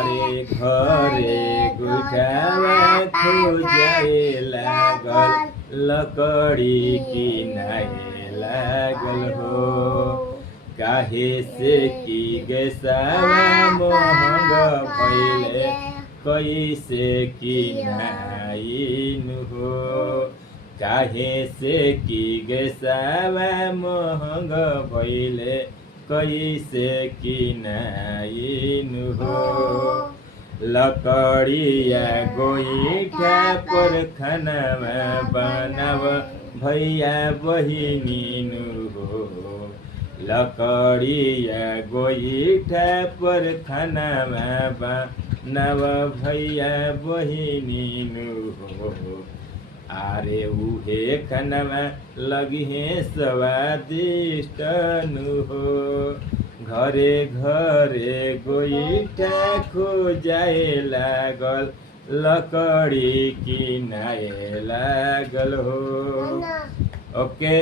घरे घरे गोइठावा खोजे लागल लकड़ी किनाए लागल हो। काहे से कि गैसवा महंग भइले कैसे किनाइन हो। काहे से कि गैसवा महंग भइले कैसे किनाइन हो। लकड़िया गोइठा पर खानामा बनाव भैया बहिनी हो। लकड़िया गोइठा पर खानामा बनाव भैया बहिनी हो। आरे उहे खानामा लगिहे स्वादिष्ट हो। घरे घरे गोइठा खोजाए लागल लकड़ी किनाए लागल हो। ओके।